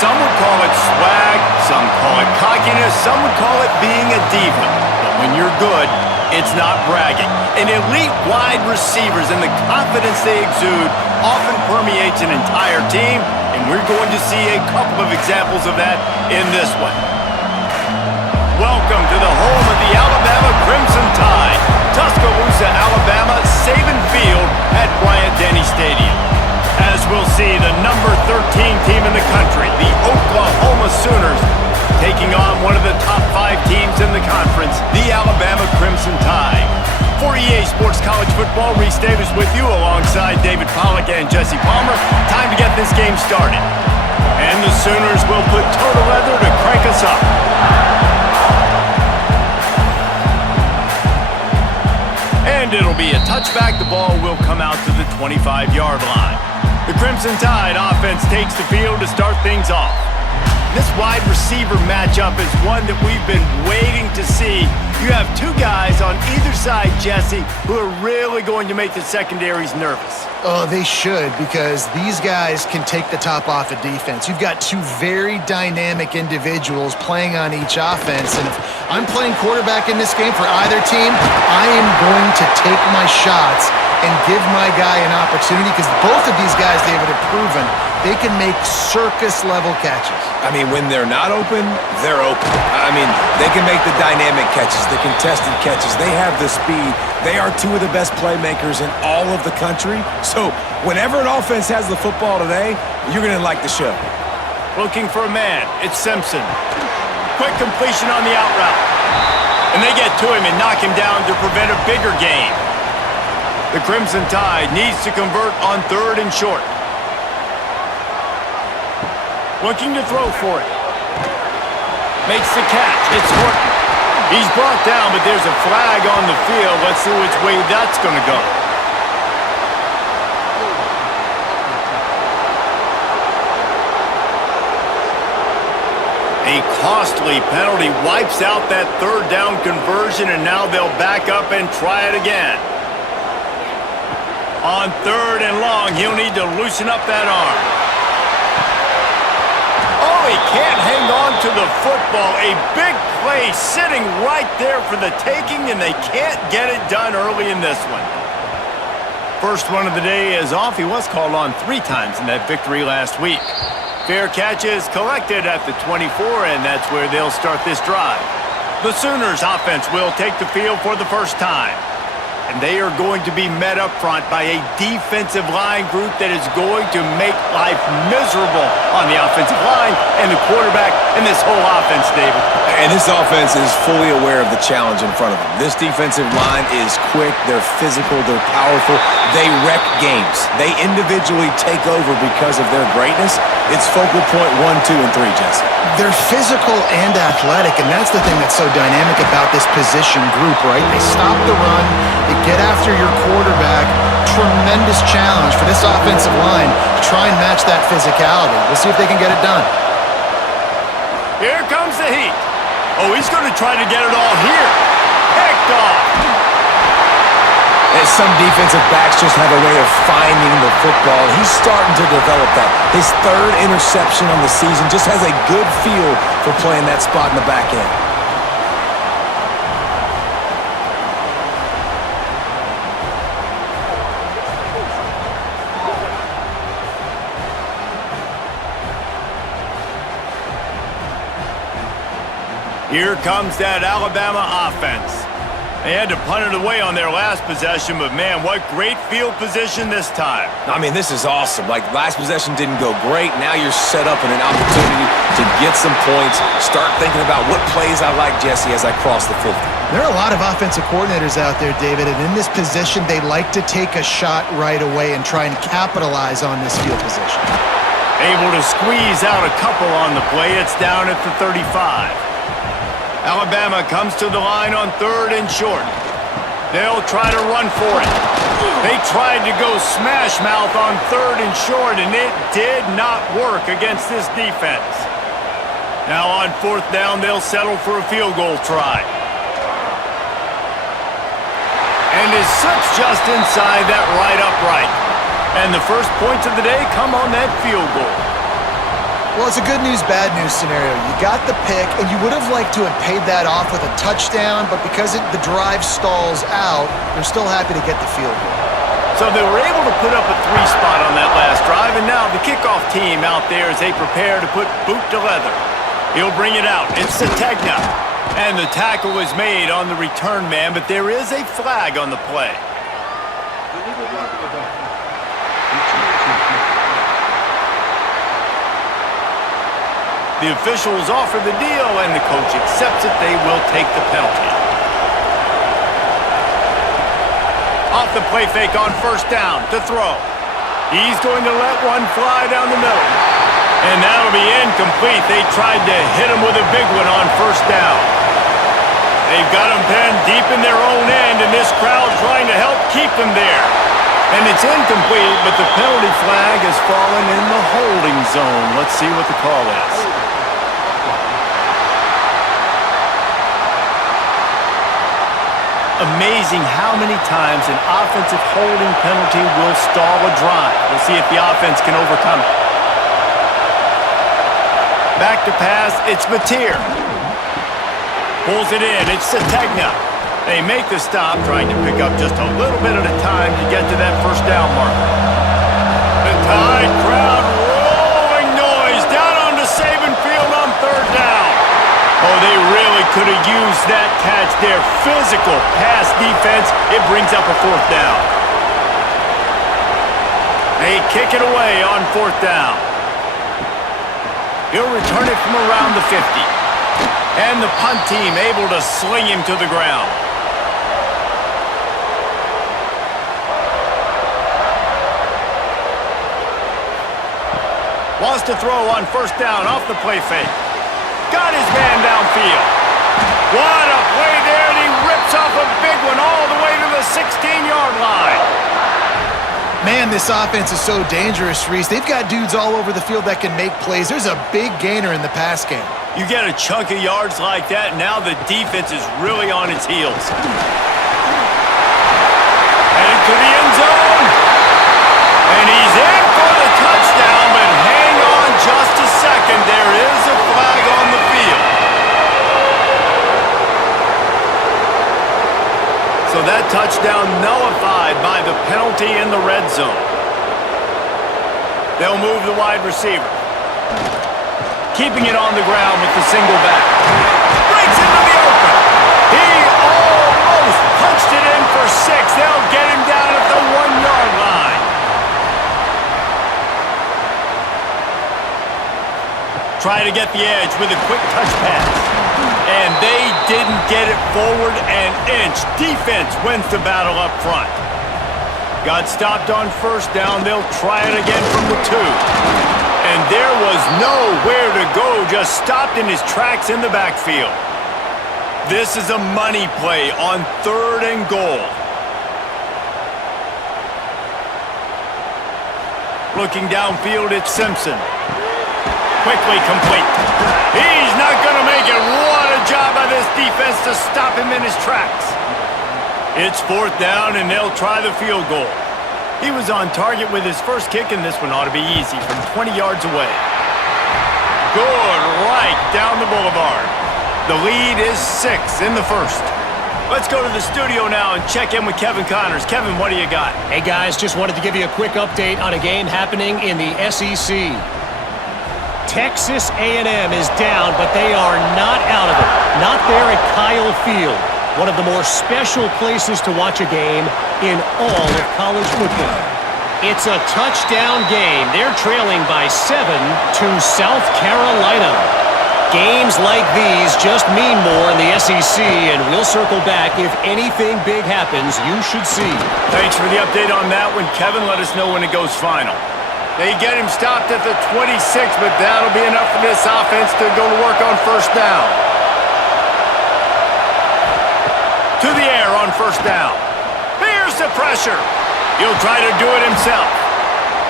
Some would call it swag, some call it cockiness, some would call it being a diva. But when you're good, it's not bragging. And elite wide receivers and the confidence they exude often permeates an entire team, and we're going to see a couple of examples of that in this one. Welcome to the home of the Alabama Crimson Tide, Tuscaloosa, Alabama, Saban Field at Bryant-Denny Stadium. As we'll see, the number 13 team in the country, the Oklahoma Sooners, taking on one of the top 5 teams in the conference, the Alabama Crimson Tide. For EA Sports College Football, Reese Davis with you alongside David Pollack and Jesse Palmer. Time to get this game started. And the Sooners will put total leather to crank us up. And it'll be a touchback. The ball will come out to the 25-yard line. The Crimson Tide offense takes the field to start things off. This wide receiver matchup is one that we've been waiting to see. You have two guys on either side, Jesse, who are really going to make the secondaries nervous. Oh, they should, because these guys can take the top off a defense. You've got two very dynamic individuals playing on each offense, and if I'm playing quarterback in this game for either team, I am going to take my shots and give my guy an opportunity, because both of these guys, David, have proven they can make circus-level catches. I mean, when they're not open, they're open. I mean, they can make the dynamic catches, the contested catches. They have the speed. They are two of the best playmakers in all of the country. So whenever an offense has the football today, you're going to like the show. Looking for a man. It's Simpson. Quick completion on the out route. And they get to him and knock him down to prevent a bigger gain. The Crimson Tide needs to convert on 3rd and short. Looking to throw for it. Makes the catch. It's Horton. He's brought down, but there's a flag on the field. Let's see which way that's going to go. A costly penalty wipes out that 3rd down conversion, and now they'll back up and try it again. On 3rd and long, he'll need to loosen up that arm. Oh, he can't hang on to the football. A big play sitting right there for the taking, and they can't get it done early in this one. First run of the day is off. He was called on 3 times in that victory last week. Fair catch is collected at the 24, and that's where they'll start this drive. The Sooners offense will take the field for the first time. And they are going to be met up front by a defensive line group that is going to make life miserable on the offensive line and the quarterback and this whole offense, David. And this offense is fully aware of the challenge in front of them. This defensive line is quick, they're physical, they're powerful, they wreck games. They individually take over because of their greatness. It's focal point 1, 2, and 3, Jesse. They're physical and athletic, and that's the thing that's so dynamic about this position group, right? They stop the run, they get after your quarterback. Tremendous challenge for this offensive line to try and match that physicality. We'll see if they can get it done. Here comes the heat. Oh, he's going to try to get it all here. Picked off. And some defensive backs just have a way of finding the football. He's starting to develop that. His 3rd interception on the season just has a good feel for playing that spot in the back end. Here comes that Alabama offense. They had to punt it away on their last possession, but man, what great field position this time. I mean, this is awesome. Like, last possession didn't go great. Now you're set up in an opportunity to get some points. Start thinking about what plays I like, Jesse, as I cross the 50. There are a lot of offensive coordinators out there, David, and in this position, they like to take a shot right away and try and capitalize on this field position. Able to squeeze out a couple on the play. It's down at the 35. Alabama comes to the line on 3rd and short. They'll try to run for it. They tried to go smash mouth on 3rd and short, and it did not work against this defense. Now on 4th down, they'll settle for a field goal try. And is slips just inside that right upright. And the first points of the day come on that field goal. Well, it's a good news, bad news scenario. You got the pick, and you would have liked to have paid that off with a touchdown, but because the drive stalls out, they're still happy to get the field goal. So they were able to put up a 3-spot on that last drive, and now the kickoff team out there as they prepare to put boot to leather. He'll bring it out. It's Sategna. And the tackle was made on the return man, but there is a flag on the play. The officials offer the deal, and the coach accepts it. They will take the penalty. Off the play fake on first down to throw. He's going to let one fly down the middle. And that'll be incomplete. They tried to hit him with a big one on first down. They've got him pinned deep in their own end, and this crowd trying to help keep them there. And it's incomplete, but the penalty flag has fallen in the holding zone. Let's see what the call is. Amazing how many times an offensive holding penalty will stall a drive. We'll see if the offense can overcome it. Back to pass, it's Mateer. Pulls it in, it's Sategna. They make the stop, trying to pick up just a little bit at a time to get to that first down marker. The Tide crowd rolling noise down onto Saban Field on third down. Oh, they really could have used that catch there. Physical pass defense. It brings up a fourth down. They kick it away on fourth down. He'll return it from around the 50. And the punt team able to sling him to the ground. Wants to throw on first down off the play fake. Got his man downfield. What a play there, and he rips off a big one all the way to the 16-yard line. Man, this offense is so dangerous, Reese. They've got dudes all over the field that can make plays. There's a big gainer in the pass game. You get a chunk of yards like that, now the defense is really on its heels. Headed to the end zone. And he's in for the touchdown, but hang on just a second. There is a flag on the field. So that touchdown nullified by the penalty in the red zone. They'll move the wide receiver. Keeping it on the ground with the single back. Breaks into the open. He almost punched it in for 6. They'll get him down at the 1-yard line. Try to get the edge with a quick touch pass. And they didn't get it forward an inch. Defense wins the battle up front. Got stopped on first down. They'll try it again from the 2. And there was nowhere to go. Just stopped in his tracks in the backfield. This is a money play on 3rd and goal. Looking downfield, it's Simpson. Quickly complete. He's not going to make it. What a job by this defense to stop him in his tracks. It's 4th down, and they'll try the field goal. He was on target with his first kick, and this one ought to be easy from 20 yards away. Good right down the boulevard. The lead is 6 in the first. Let's go to the studio now and check in with Kevin Connors. Kevin, what do you got? Hey, guys, just wanted to give you a quick update on a game happening in the SEC. Texas A&M is down, but they are not out of it. Not there at Kyle Field, one of the more special places to watch a game in all of college football. It's a touchdown game. They're trailing by 7 to South Carolina. Games like these just mean more in the SEC, and we'll circle back. If anything big happens, you should see. Thanks for the update on that one, Kevin. Let us know when it goes final. They get him stopped at the 26, but that'll be enough for this offense to go to work on first down. To the air on first down. Here's the pressure. He'll try to do it himself.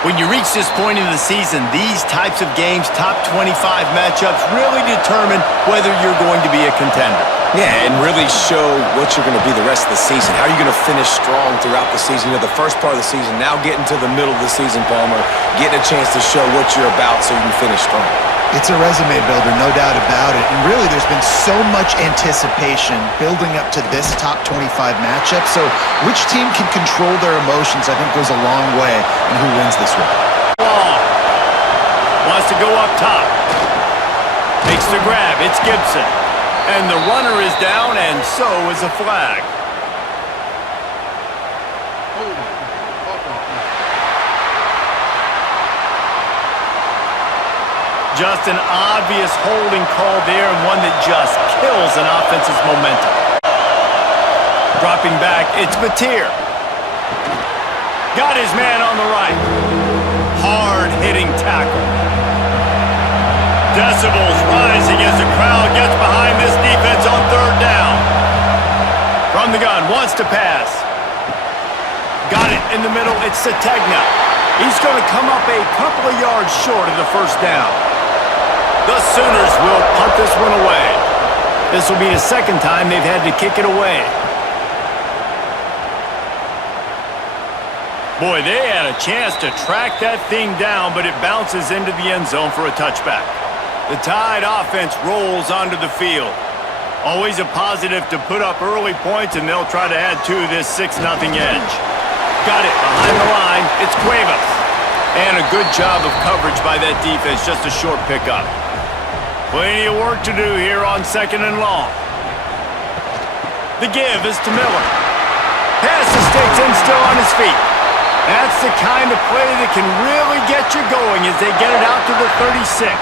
When you reach this point in the season, these types of games, top 25 matchups, really determine whether you're going to be a contender. Yeah, and really show what you're going to be the rest of the season. How are you going to finish strong throughout the season? You know, the first part of the season, now getting to the middle of the season, Palmer, getting a chance to show what you're about so you can finish strong. It's a resume builder, no doubt about it. And really, there's been so much anticipation building up to this top 25 matchup. So which team can control their emotions, I think, goes a long way in who wins this one. Wants to go up top. Makes the grab. It's Gibson. And the runner is down, and so is a flag. Just an obvious holding call there, and one that just kills an offense's momentum. Dropping back, it's Mateer. Got his man on the right. Hard-hitting tackle. Decibels rising as the crowd gets behind this defense on third down. From the gun, wants to pass. Got it in the middle, it's Sategna. He's going to come up a couple of yards short of the first down. The Sooners will punt this one away. This will be the second time they've had to kick it away. Boy, they had a chance to track that thing down, but it bounces into the end zone for a touchback. The Tide offense rolls onto the field. Always a positive to put up early points, and they'll try to add to this 6-0 edge. Got it behind the line. It's Cuevas. And a good job of coverage by that defense. Just a short pickup. Plenty of work to do here on 2nd and long. The give is to Miller. Passes sticks in, still on his feet. That's the kind of play that can really get you going as they get it out to the 36.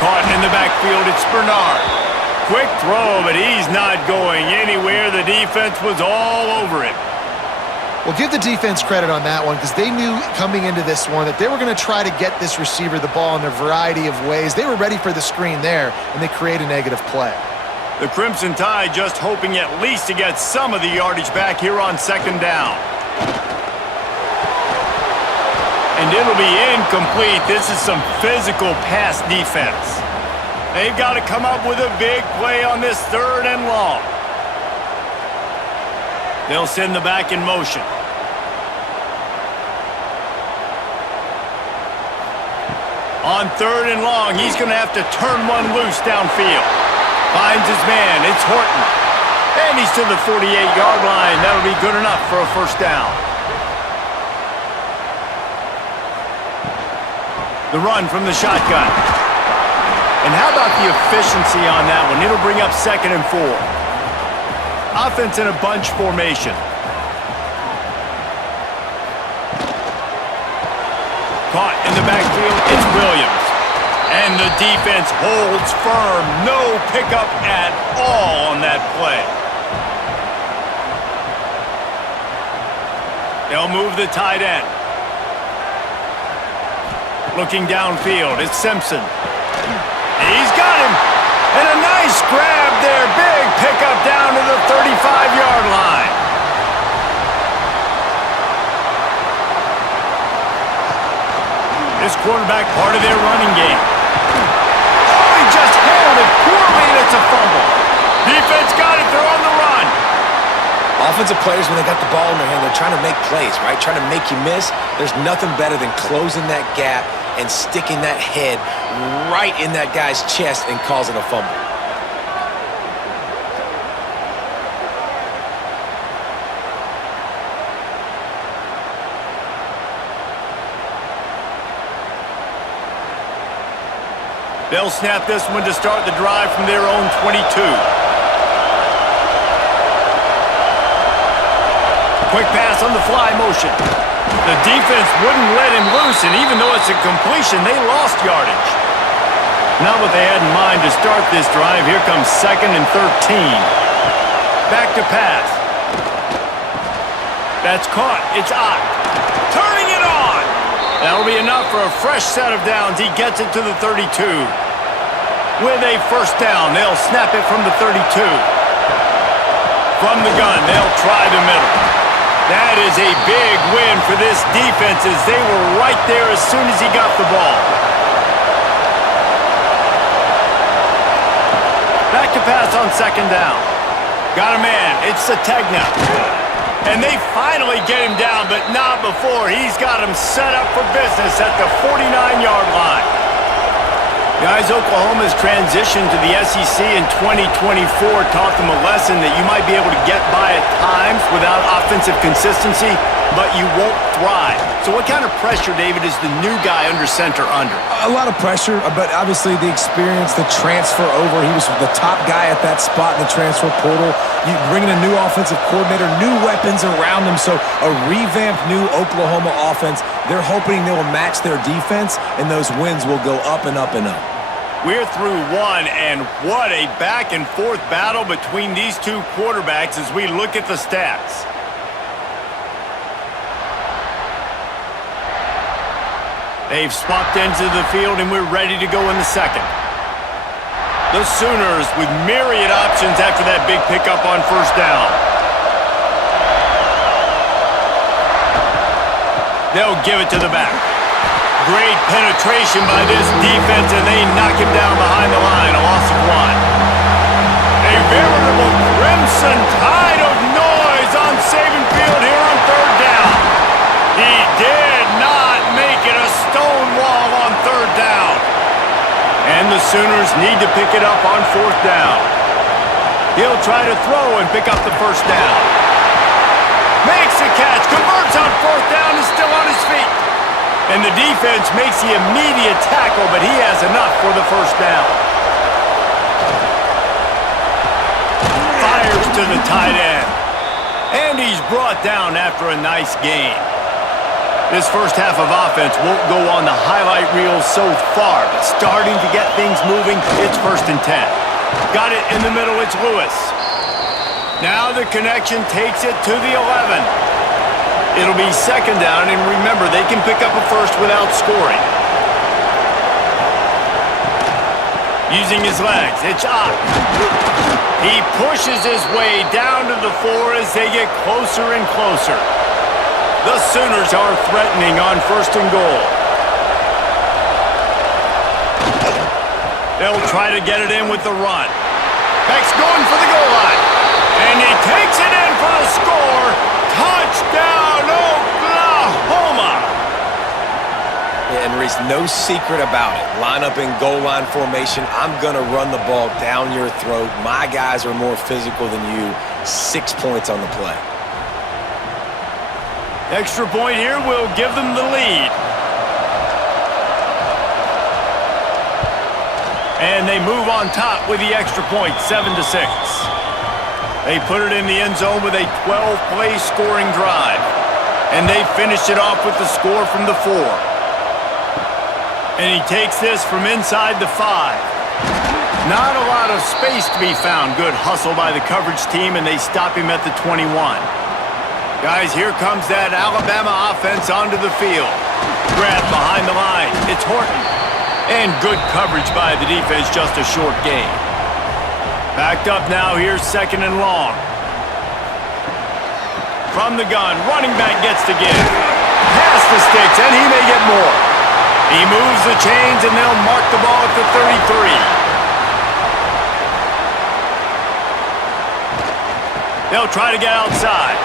Caught in the backfield, it's Bernard. Quick throw, but he's not going anywhere. The defense was all over him. Well, give the defense credit on that one because they knew coming into this one that they were going to try to get this receiver the ball in a variety of ways. They were ready for the screen there, and they create a negative play. The Crimson Tide just hoping at least to get some of the yardage back here on 2nd down. And it'll be incomplete. This is some physical pass defense. They've got to come up with a big play on this 3rd and long. They'll send the back in motion. On 3rd and long, he's going to have to turn one loose downfield. Finds his man. It's Horton. And he's to the 48-yard line. That'll be good enough for a first down. The run from the shotgun. And how about the efficiency on that one? It'll bring up 2nd and 4. Offense in a bunch formation. Caught in the backfield, it's Williams. And the defense holds firm. No pickup at all on that play. They'll move the tight end. Looking downfield, it's Simpson. He's got him. And a nice grab there. Big pickup down to the 35-yard line. This quarterback part of their running game. Oh, he just handled it poorly, and it's a fumble. Defense got it. They're on the run. Offensive players, when they got the ball in their hand, they're trying to make plays, right? Trying to make you miss. There's nothing better than closing that gap and sticking that head right in that guy's chest and causing a fumble. They'll snap this one to start the drive from their own 22. Quick pass on the fly motion. The defense wouldn't let him loose, and even though it's a completion, they lost yardage. Not what they had in mind to start this drive. Here comes 2nd and 13. Back to pass. That's caught. It's Ott. Turning it on. That'll be enough for a fresh set of downs. He gets it to the 32. With a first down, they'll snap it from the 32. From the gun, they'll try the middle. That is a big win for this defense as they were right there as soon as he got the ball. Back to pass on second down. Got a man. It's Sategna. And they finally get him down, but not before. He's got him set up for business at the 49-yard line. Guys, Oklahoma's transition to the SEC in 2024 taught them a lesson that you might be able to get by at times without offensive consistency, but you won't thrive. So what kind of pressure, David, is the new guy under center under? A lot of pressure, but obviously the experience, the transfer over. He was the top guy at that spot in the transfer portal. You bring in a new offensive coordinator, new weapons around him, so a revamped new Oklahoma offense. They're hoping they will match their defense, and those wins will go up and up and up. We're through one, and what a back-and-forth battle between these two quarterbacks as we look at the stats. They've swapped ends of the field, and we're ready to go in the second. The Sooners with myriad options after that big pickup on first down. They'll give it to the back. Great penetration by this defense, and they knock him down behind the line, a loss of one. A veritable crimson tide of noise on Saban Field here on third down. He did not make it a stone wall on third down. And the Sooners need to pick it up on fourth down. He'll try to throw and pick up the first down. Makes the catch, converts on fourth down, and still on his feet. And the defense makes the immediate tackle, but he has enough for the first down. Fires to the tight end. And he's brought down after a nice gain. This first half of offense won't go on the highlight reel so far, but starting to get things moving, it's 1st and 10. Got it in the middle, it's Lewis. Now the connection takes it to the 11. It'll be second down, and remember, they can pick up a first without scoring. Using his legs, it's up. He pushes his way down to the 4 as they get closer and closer. The Sooners are threatening on 1st and goal. They'll try to get it in with the run. Beck's going for the goal line. And he takes it in for the score. Touchdown, Oklahoma! Yeah, and Reese, no secret about it. Line up in goal line formation. I'm going to run the ball down your throat. My guys are more physical than you. 6 points on the play. Extra point here will give them the lead. And they move on top with the extra point, 7-6. They put it in the end zone with a 12-play scoring drive. And they finished it off with the score from the 4. And he takes this from inside the 5. Not a lot of space to be found. Good hustle by the coverage team, and they stop him at the 21. Guys, here comes that Alabama offense onto the field. Grab behind the line. It's Horton. And good coverage by the defense, just a short gain. Backed up now, here's 2nd and long. From the gun, running back gets the give. Past the sticks, and he may get more. He moves the chains, and they'll mark the ball at the 33. They'll try to get outside.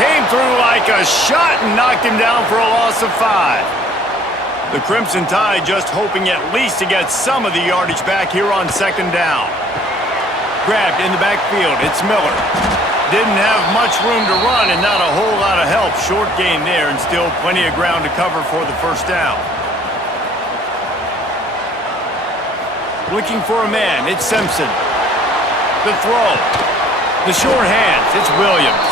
Came through like a shot and knocked him down for a loss of 5. The Crimson Tide just hoping at least to get some of the yardage back here on 2nd down. Grabbed in the backfield, it's Miller. Didn't have much room to run and not a whole lot of help. Short gain there and still plenty of ground to cover for the first down. Looking for a man, it's Simpson. The throw. The short hands, it's Williams.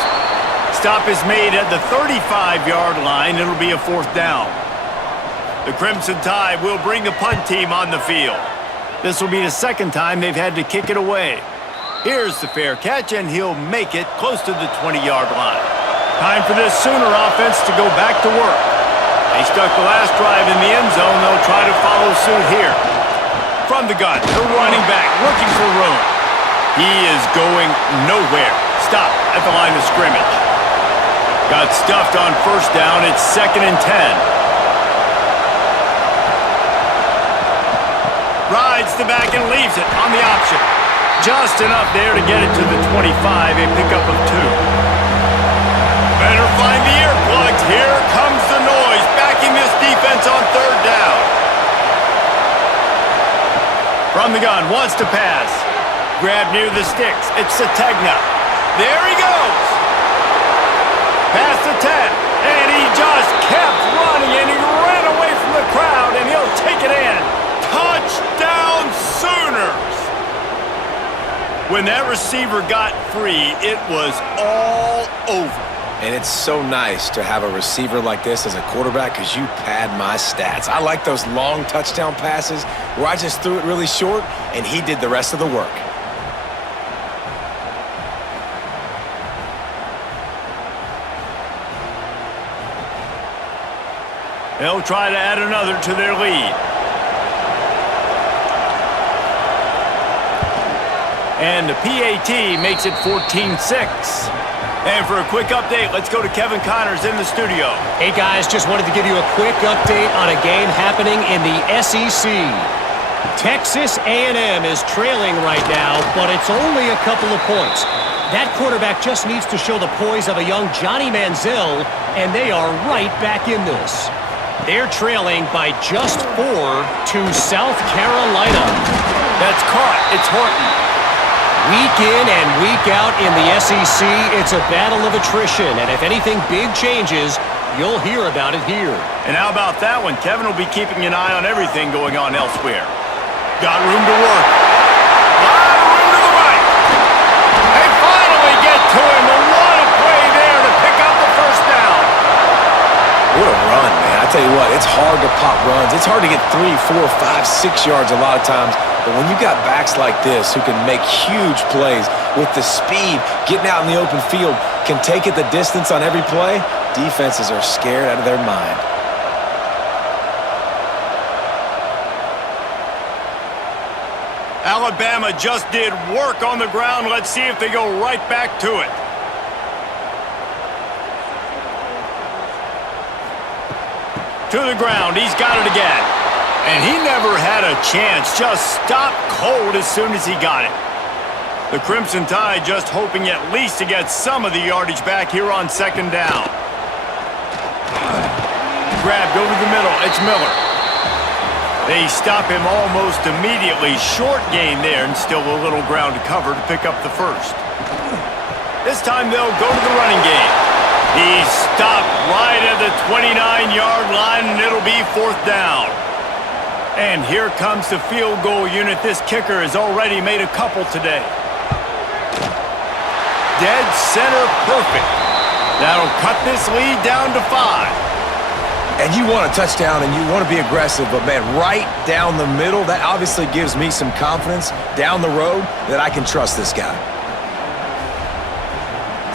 Stop is made at the 35-yard line. It'll be a 4th down. The Crimson Tide will bring the punt team on the field. This will be the 2nd time they've had to kick it away. Here's the fair catch, and he'll make it close to the 20-yard line. Time for this Sooner offense to go back to work. They stuck the last drive in the end zone. They'll try to follow suit here. From the gun, the running back looking for room. He is going nowhere. Stop at the line of scrimmage. Got stuffed on first down. It's 2nd and 10. Rides the back and leaves it on the option. Just enough there to get it to the 25, a pickup of 2. Better find the earplugs. Here comes the noise, backing this defense on 3rd down. From the gun, wants to pass. Grab near the sticks. It's Sategna. There he goes. Past the 10, and he just kept running, and he ran away from the crowd, and he'll take it in. Touchdown Sooners! When that receiver got free, it was all over. And it's so nice to have a receiver like this as a quarterback because you pad my stats. I like those long touchdown passes where I just threw it really short, and he did the rest of the work. They'll try to add another to their lead. And the PAT makes it 14-6. And for a quick update, let's go to Kevin Connors in the studio. Hey guys, just wanted to give you a quick update on a game happening in the SEC. Texas A&M is trailing right now, but it's only a couple of points. That quarterback just needs to show the poise of a young Johnny Manziel, and they are right back in this. They're trailing by just 4 to South Carolina. That's caught. It's Horton. Week in and week out in the SEC, it's a battle of attrition, and if anything big changes, you'll hear about it here. And how about that one? Kevin will be keeping an eye on everything going on elsewhere. Got room to work. Lot of room to the right. They finally get to him. And what a play there to pick up the first down. What a run, man. I tell you what, it's hard to pop runs. It's hard to get 3, 4, 5, 6 yards a lot of times. But when you got backs like this who can make huge plays with the speed, getting out in the open field, can take it the distance on every play, defenses are scared out of their mind. Alabama just did work on the ground. Let's see if they go right back to it. To the ground. He's got it again. And he never had a chance. Just stopped cold as soon as he got it. The Crimson Tide just hoping at least to get some of the yardage back here on 2nd down. Grabbed over the middle. It's Miller. They stop him almost immediately. Short gain there and still a little ground to cover to pick up the first. This time they'll go to the running game. He's stopped right at the 29-yard line, and it'll be 4th down. And here comes the field goal unit. This kicker has already made a couple today. Dead center perfect. That'll cut this lead down to 5. And you want a touchdown and you want to be aggressive, but man, right down the middle, that obviously gives me some confidence down the road that I can trust this guy.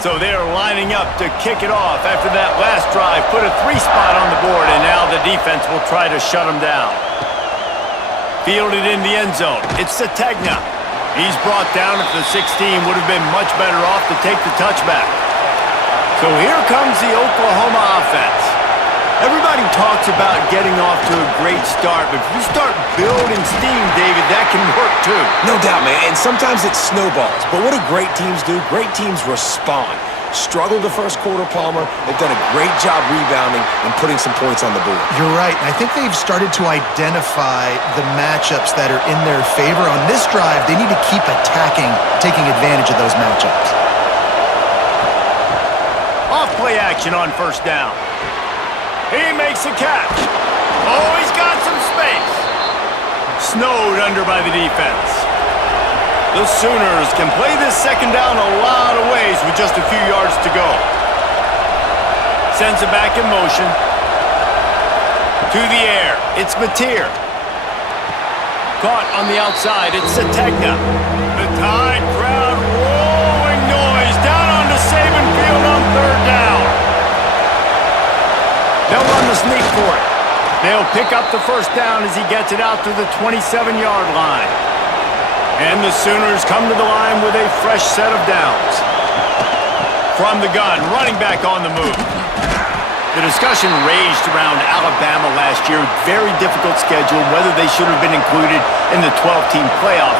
So they're lining up to kick it off after that last drive. Put a 3-spot on the board, and now the defense will try to shut them down. Fielded in the end zone. It's Sategna. He's brought down at the 16. Would have been much better off to take the touchback. So here comes the Oklahoma offense. Everybody talks about getting off to a great start, but if you start building steam, David, that can work too. No doubt, man, and sometimes it snowballs. But what do great teams do? Great teams respond. Struggled the first quarter, Palmer. They've done a great job rebounding and putting some points on the board. You're right. I think they've started to identify the matchups that are in their favor. On this drive, they need to keep attacking, taking advantage of those matchups. Off play action on 1st down. He makes a catch. Oh, he's got some space. Snowed under by the defense. The Sooners can play this 2nd down a lot of ways with just a few yards to go. Sends it back in motion. To the air. It's Mateer. Caught on the outside. It's Sategna. The Tide crowd rolling noise down onto Saban Field on 3rd down. They'll run the sneak for it. They'll pick up the 1st down as he gets it out to the 27-yard line. And the Sooners come to the line with a fresh set of downs. from the gun, running back on the move. The discussion raged around Alabama last year. Very difficult schedule, whether they should have been included in the 12-team playoff.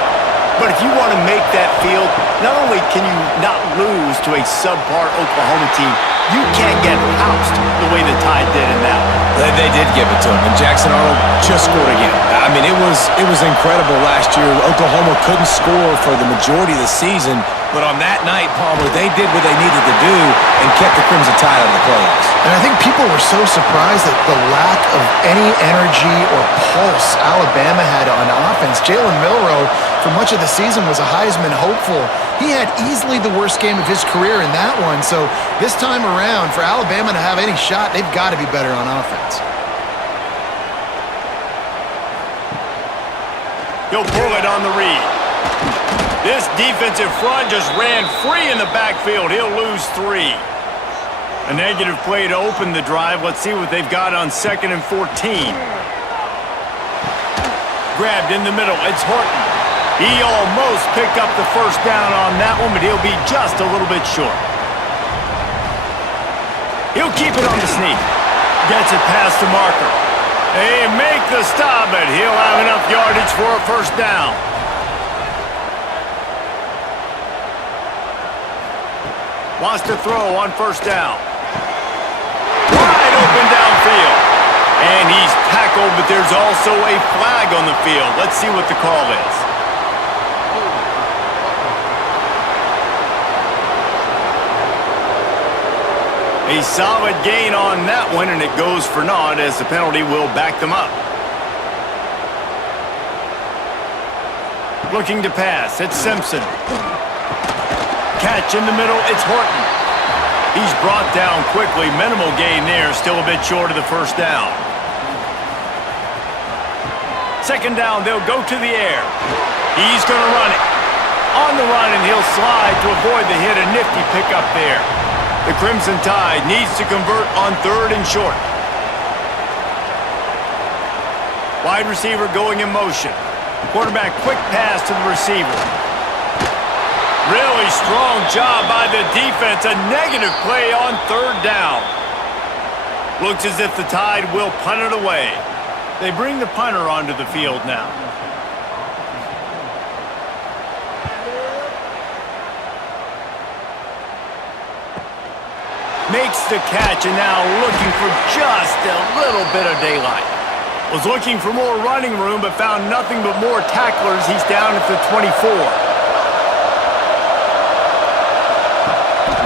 But if you want to make that field, not only can you not lose to a subpar Oklahoma team, you can't get housed the way the Tide did in that one. They did give it to him, and Jackson Arnold just scored again. I mean, it was incredible last year. Oklahoma couldn't score for the majority of the season, but on that night, Palmer, they did what they needed to do and kept the Crimson Tide out of the playoffs. And I think people were so surprised at the lack of any energy or pulse Alabama had on offense. Jalen Milroe, for much of the season, was a Heisman hopeful. He had easily the worst game of his career in that one. So this time around, for Alabama to have any shot, they've got to be better on offense. He'll pull it on the read. This defensive front just ran free in the backfield. He'll lose 3. A negative play to open the drive. Let's see what they've got on 2nd and 14. Grabbed in the middle. It's Horton. He almost picked up the first down on that one, but he'll be just a little bit short. He'll keep it on the sneak. Gets it past the marker. They make the stop, but he'll have enough yardage for a first down. Wants to throw on first down. Wide open downfield. And he's tackled, but there's also a flag on the field. Let's see what the call is. A solid gain on that one, and it goes for naught as the penalty will back them up. Looking to pass, it's Simpson. Catch in the middle, it's Horton. He's brought down quickly. Minimal gain there, still a bit short of the first down. 2nd down, they'll go to the air. He's going to run it. On the run, and he'll slide to avoid the hit. A nifty pickup there. The Crimson Tide needs to convert on 3rd and short. Wide receiver going in motion. Quarterback quick pass to the receiver. Really strong job by the defense. A negative play on 3rd down. Looks as if the Tide will punt it away. They bring the punter onto the field now. Makes the catch, and now looking for just a little bit of daylight. Was looking for more running room, but found nothing but more tacklers. He's down at the 24.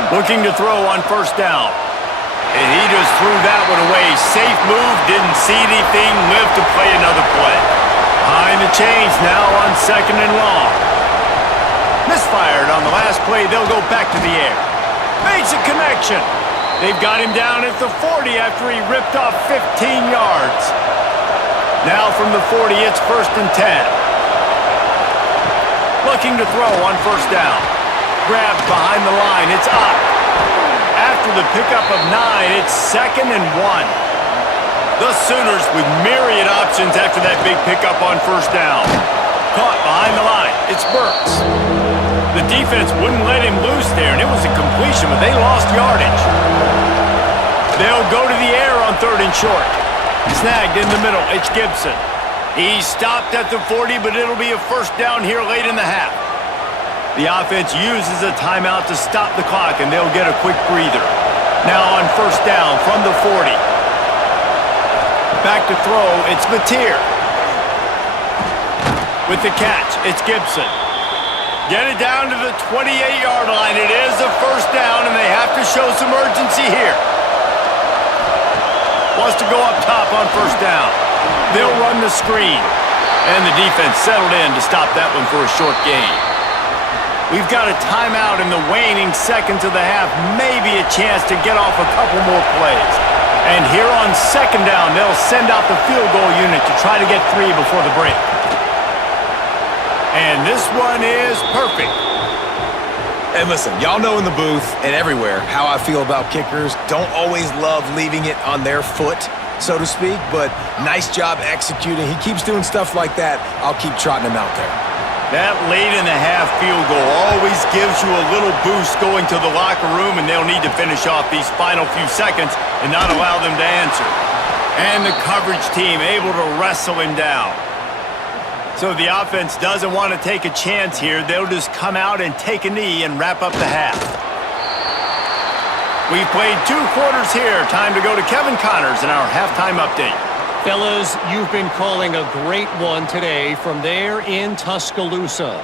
Looking to throw on first down. And he just threw that one away. Safe move, didn't see anything, lived to play another play. Behind the chains now on 2nd and long. Misfired on the last play. They'll go back to the air. Makes a connection. They've got him down at the 40 after he ripped off 15 yards. Now from the 40, it's 1st and 10. Looking to throw on first down. Grabbed behind the line, it's up. After the pickup of 9, it's 2nd and 1. The Sooners with myriad options after that big pickup on first down. Caught behind the line, it's Burks. The defense wouldn't let him loose there, and it was a completion, but they lost yardage. They'll go to the air on 3rd and short. Snagged in the middle, it's Gibson. He stopped at the 40, but it'll be a first down here late in the half. The offense uses a timeout to stop the clock, and they'll get a quick breather. Now on first down from the 40. Back to throw, it's Mateer. With the catch, it's Gibson. Get it down to the 28-yard line. It is a first down, and they have to show some urgency here. Wants to go up top on first down. They'll run the screen. And the defense settled in to stop that one for a short gain. We've got a timeout in the waning seconds of the half. Maybe a chance to get off a couple more plays. And here on 2nd down, they'll send out the field goal unit to try to get 3 before the break. And this one is perfect. And listen, y'all know in the booth and everywhere how I feel about kickers. Don't always love leaving it on their foot, so to speak, but nice job executing. He keeps doing stuff like that. I'll keep trotting him out there. That late in the half field goal always gives you a little boost going to the locker room, and they'll need to finish off these final few seconds and not allow them to answer. And the coverage team able to wrestle him down. So the offense doesn't want to take a chance here. They'll just come out and take a knee and wrap up the half. We've played 2 quarters here. Time to go to Kevin Connors in our halftime update. Fellas, you've been calling a great one today from there in Tuscaloosa.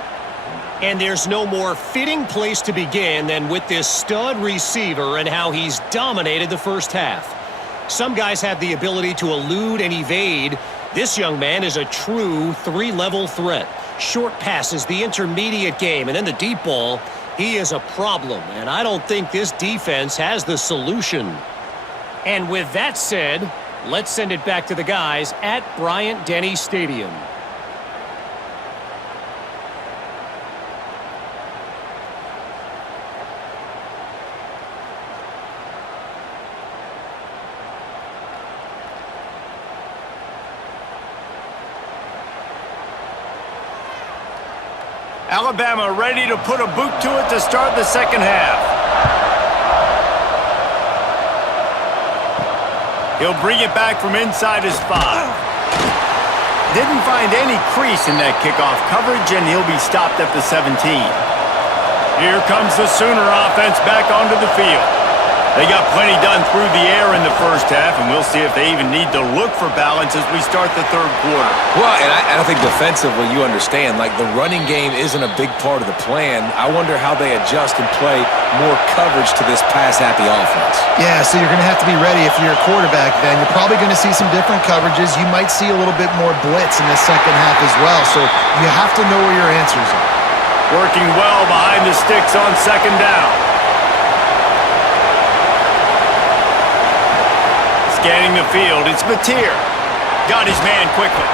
And there's no more fitting place to begin than with this stud receiver and how he's dominated the first half. Some guys have the ability to elude and evade. This young man is a true 3-level threat. Short passes, the intermediate game, and then the deep ball. He is a problem, and I don't think this defense has the solution. And with that said, let's send it back to the guys at Bryant-Denny Stadium. Alabama ready to put a boot to it to start the second half. He'll bring it back from inside his 5. Didn't find any crease in that kickoff coverage, and he'll be stopped at the 17. Here comes the Sooner offense back onto the field. They got plenty done through the air in the first half, and we'll see if they even need to look for balance as we start the third quarter. Well, and I think defensively, you understand, like the running game isn't a big part of the plan. I wonder how they adjust and play more coverage to this pass-happy offense. Yeah, so you're going to have to be ready if you're a quarterback then. You're probably going to see some different coverages. You might see a little bit more blitz in the second half as well, so you have to know where your answers are. Working well behind the sticks on second down. Scanning the field, it's Mateer. Got his man quickly.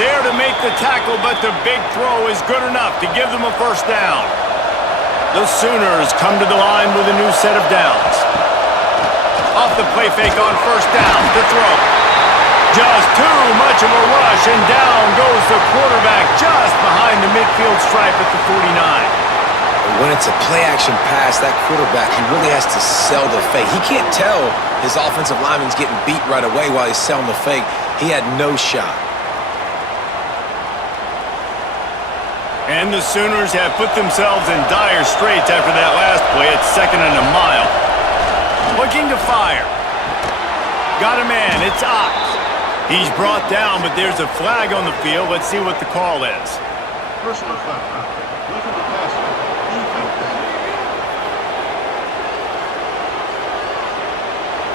There to make the tackle, but the big throw is good enough to give them a first down. The Sooners come to the line with a new set of downs. Off the play fake on first down, the throw. Just too much of a rush, and down goes the quarterback just behind the midfield stripe at the 49. When it's a play-action pass, that quarterback, he really has to sell the fake. He can't tell his offensive lineman's getting beat right away while he's selling the fake. He had no shot. And the Sooners have put themselves in dire straits after that last play at 2nd and a mile. Looking to fire. Got a man, it's Ox. He's brought down, but there's a flag on the field. Let's see what the call is. Personal foul.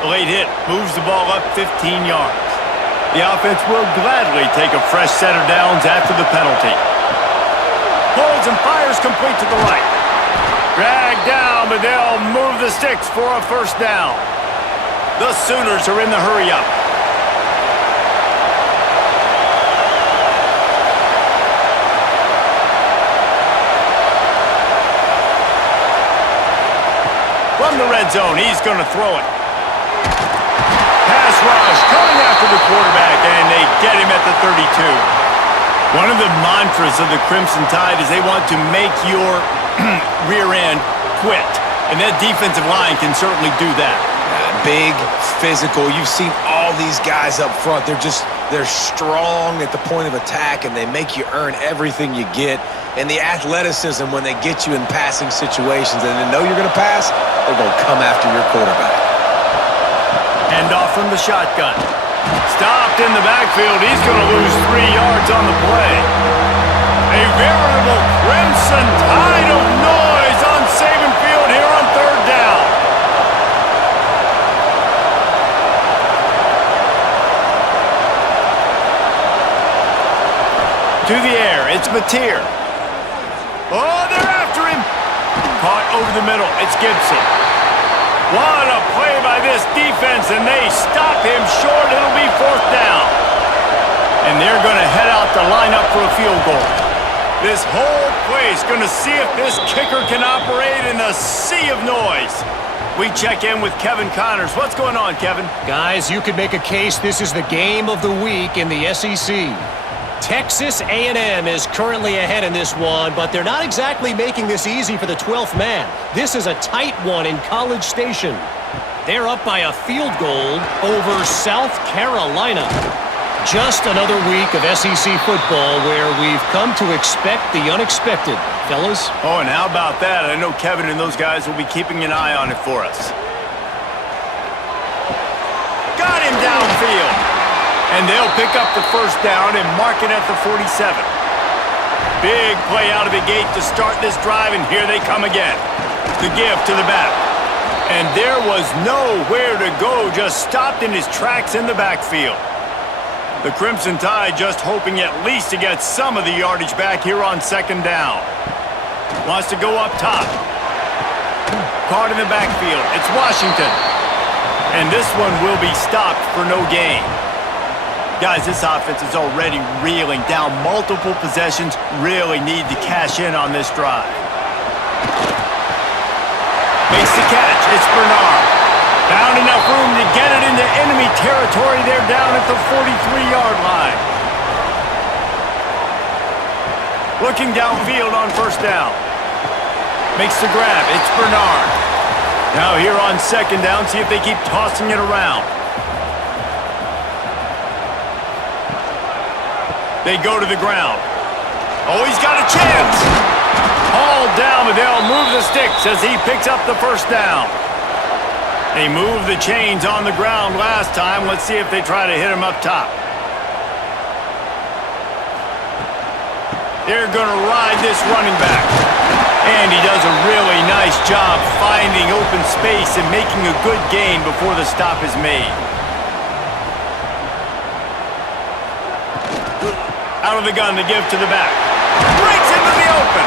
The late hit moves the ball up 15 yards. The offense will gladly take a fresh set of downs after the penalty. Pulls and fires complete to the right. Dragged down, but they'll move the sticks for a first down. The Sooners are in the hurry-up. From the red zone, he's going to throw it. Pass rush coming after the quarterback, and they get him at the 32. One of the mantras of the Crimson Tide is they want to make your rear end quit, and that defensive line can certainly do that. Big, physical. You've seen all these guys up front. They're strong at the point of attack, and they make you earn everything you get. And the athleticism when they get you in passing situations and they know you're going to pass, they're going to come after your quarterback. Hand off from the shotgun. Stopped in the backfield. He's going to lose 3 yards on the play. A veritable Crimson Tide of noise on Saban Field here on third down. To the air, it's Mateer. Oh, they're after him. Caught over the middle, it's Gibson. What a play by this defense, and they stop him short. It'll be fourth down. And they're going to head out to line up for a field goal. This whole place going to see if this kicker can operate in a sea of noise. We check in with Kevin Connors. What's going on, Kevin? Guys, you could make a case this is the game of the week in the SEC. Texas A&M is currently ahead in this one, but they're not exactly making this easy for the 12th man. This is a tight one in College Station. They're up by a field goal over South Carolina. Just another week of SEC football where we've come to expect the unexpected. Fellas? Oh, and how about that? I know Kevin and those guys will be keeping an eye on it for us. Got him downfield. And they'll pick up the first down and mark it at the 47. Big play out of the gate to start this drive, and here they come again. The give to the back. And there was nowhere to go, just stopped in his tracks in the backfield. The Crimson Tide just hoping at least to get some of the yardage back here on second down. Wants to go up top. Caught in the backfield. It's Washington. And this one will be stopped for no gain. Guys, this offense is already reeling down multiple possessions. Really need to cash in on this drive. Makes the catch. It's Bernard. Found enough room to get it into enemy territory. They're down at the 43-yard line. Looking downfield on first down. Makes the grab. It's Bernard. Now here on second down, see if they keep tossing it around. They go to the ground. Oh, he's got a chance. All down, but they'll move the sticks as he picks up the first down. They moved the chains on the ground last time. Let's see if they try to hit him up top. They're going to ride this running back. And he does a really nice job finding open space and making a good gain before the stop is made. Out of the gun, the give to the back. Breaks into the open.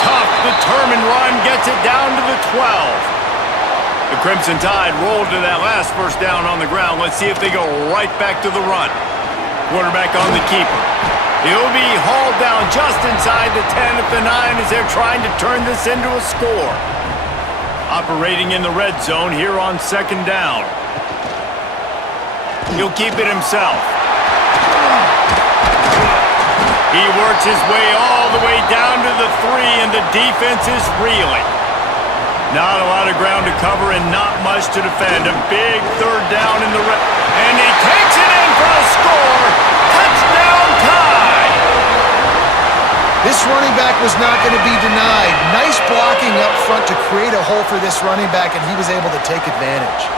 Tough, determined run, gets it down to the 12. The Crimson Tide rolled to that last first down on the ground. Let's see if they go right back to the run. Quarterback on the keeper. He'll be hauled down just inside the 10 at the 9 as they're trying to turn this into a score. Operating in the red zone here on second down. He'll keep it himself. He works his way all the way down to the 3, and the defense is reeling. Not a lot of ground to cover and not much to defend. A big third down in the red. And he takes it in for a score. Touchdown Tide! This running back was not going to be denied. Nice blocking up front to create a hole for this running back, and he was able to take advantage.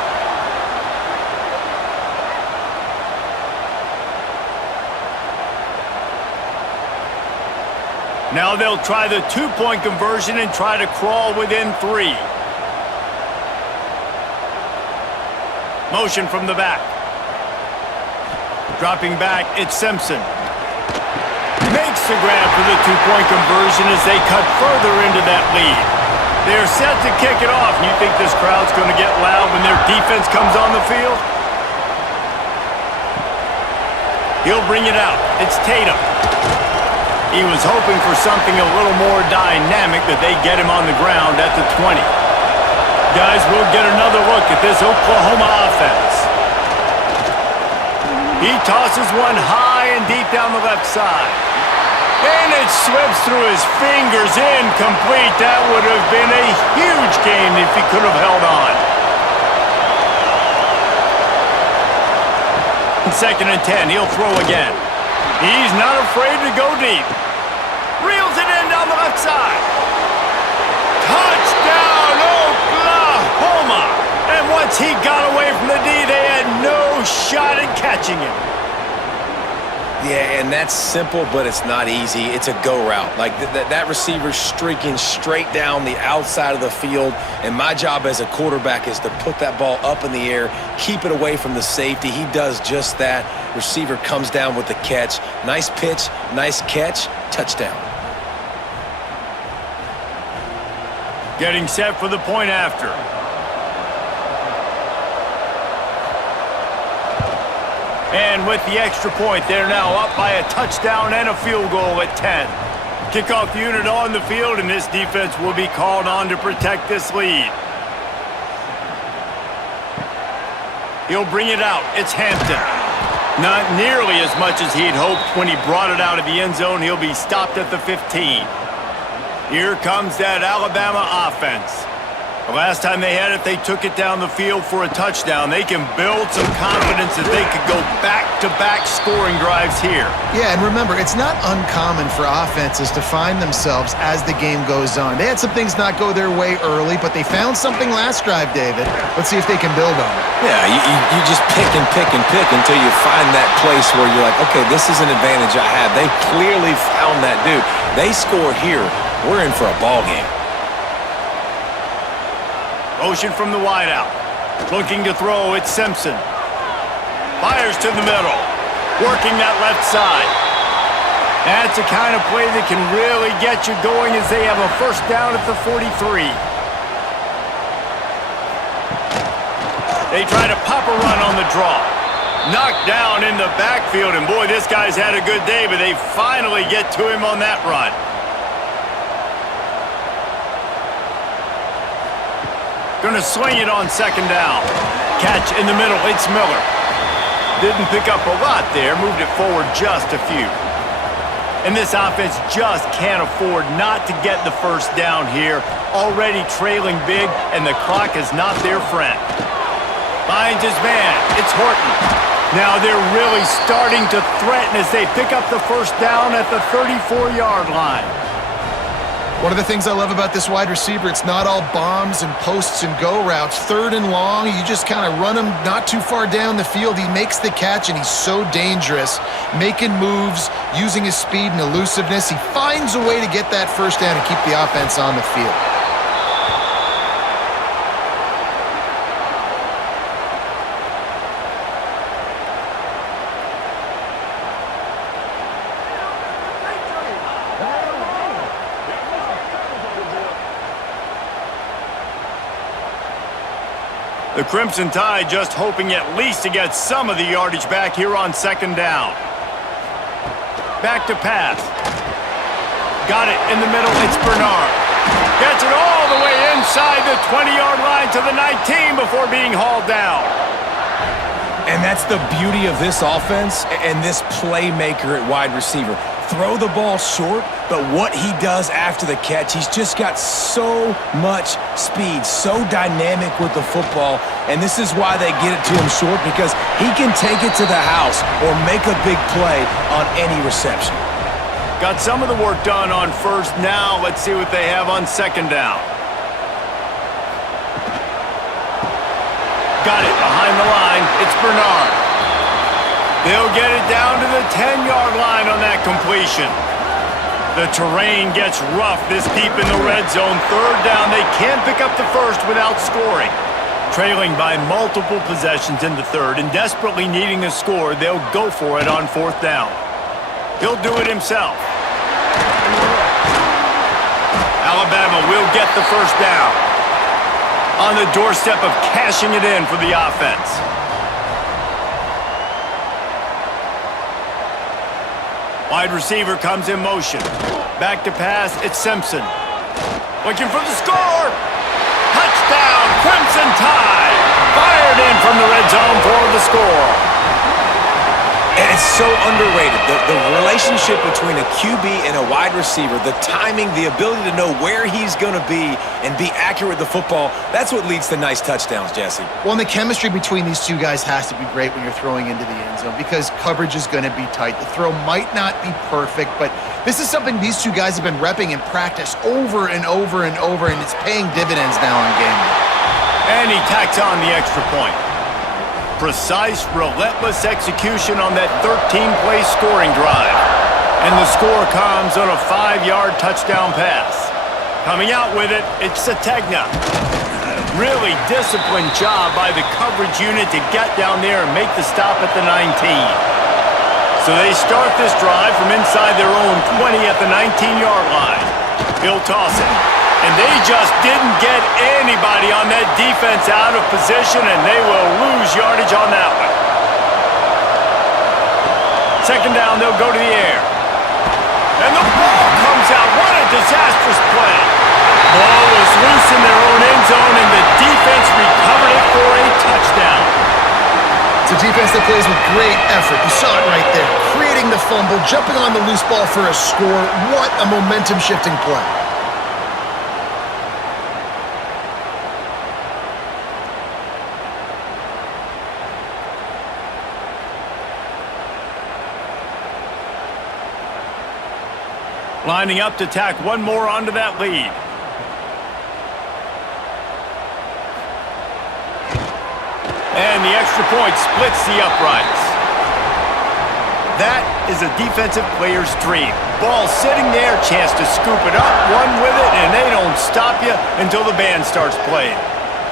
Now they'll try the two-point conversion and try to crawl within 3. Motion from the back. Dropping back, it's Simpson. Makes the grab for the two-point conversion as they cut further into that lead. They're set to kick it off. You think this crowd's going to get loud when their defense comes on the field? He'll bring it out. It's Tatum. He was hoping for something a little more dynamic, that they get him on the ground at the 20. Guys, we'll get another look at this Oklahoma offense. He tosses one high and deep down the left side. And it slips through his fingers, incomplete. That would have been a huge gain if he could have held on. Second and 10, he'll throw again. He's not afraid to go deep. Reels it in down the left side. Touchdown, Oklahoma! And once he got away from the D, they had no shot at catching him. Yeah, and that's simple, but it's not easy. It's a go route. Like that receiver's streaking straight down the outside of the field, and my job as a quarterback is to put that ball up in the air, keep it away from the safety. He does just that. Receiver comes down with the catch. Nice pitch, nice catch, touchdown. Getting set for the point after. And with the extra point, they're now up by a touchdown and a field goal at 10. Kickoff unit on the field, and this defense will be called on to protect this lead. He'll bring it out. It's Hampton. Not nearly as much as he'd hoped when he brought it out of the end zone. He'll be stopped at the 15. Here comes that Alabama offense. The last time they had it, they took it down the field for a touchdown. They can build some confidence that they could go back-to-back scoring drives here. Yeah, and remember, it's not uncommon for offenses to find themselves as the game goes on. They had some things not go their way early, but they found something last drive, David. Let's see if they can build on it. Yeah, you just pick and pick and pick until you find that place where you're like, okay, this is an advantage I have. They clearly found that dude. They score here, we're in for a ball game. Motion from the wideout. Looking to throw, it's Simpson. Fires to the middle. Working that left side. That's the kind of play that can really get you going as they have a first down at the 43. They try to pop a run on the draw. Knocked down in the backfield, and boy, this guy's had a good day, but they finally get to him on that run. Going to swing it on second down. Catch in the middle, it's Miller. Didn't pick up a lot there, moved it forward just a few. And this offense just can't afford not to get the first down here. Already trailing big, and the clock is not their friend. Finds his man, it's Horton. Now they're really starting to threaten as they pick up the first down at the 34-yard line. One of the things I love about this wide receiver, it's not all bombs and posts and go routes. Third and long, you just kind of run him not too far down the field. He makes the catch, and he's so dangerous, making moves, using his speed and elusiveness. He finds a way to get that first down and keep the offense on the field. The Crimson Tide just hoping at least to get some of the yardage back here on second down. Back to pass. Got it in the middle, it's Bernard. Gets it all the way inside the 20-yard line to the 19 before being hauled down. And that's the beauty of this offense and this playmaker at wide receiver. Throw the ball short, but what he does after the catch, he's just got so much speed, so dynamic with the football, and this is why they get it to him short, because he can take it to the house or make a big play on any reception. Got some of the work done on first. Now let's see what they have on second down. Got it behind the line. It's Bernard. They'll get it down to the 10-yard line on that completion. The terrain gets rough this deep in the red zone. Third down, they can't pick up the first without scoring. Trailing by multiple possessions in the third and desperately needing a score, they'll go for it on fourth down. He'll do it himself. Alabama will get the first down. On the doorstep of cashing it in for the offense. Wide receiver comes in motion. Back to pass, it's Simpson. Looking for the score! Touchdown, Crimson Tide! Fired in from the red zone for the score. And it's so underrated. The relationship between a QB and a wide receiver, the timing, the ability to know where he's going to be and be accurate with the football, that's what leads to nice touchdowns, Jesse. Well, and the chemistry between these two guys has to be great when you're throwing into the end zone because coverage is going to be tight. The throw might not be perfect, but this is something these two guys have been repping in practice over and over and over, and it's paying dividends now on game day. And he tacks on the extra point. Precise, relentless execution on that 13-play scoring drive. And the score comes on a 5-yard touchdown pass. Coming out with it, it's Sategna. Really disciplined job by the coverage unit to get down there and make the stop at the 19. So they start this drive from inside their own 20 at the 19-yard line. He'll toss it. And they just didn't get anybody on that defense out of position, and they will lose yardage on that one. Second down, they'll go to the air. And the ball comes out. What a disastrous play. Ball was loose in their own end zone, and the defense recovered it for a touchdown. It's a defense that plays with great effort. You saw it right there. Creating the fumble, jumping on the loose ball for a score. What a momentum-shifting play. Lining up to tack one more onto that lead. And the extra point splits the uprights. That is a defensive player's dream. Ball sitting there, chance to scoop it up, run with it, and they don't stop you until the band starts playing.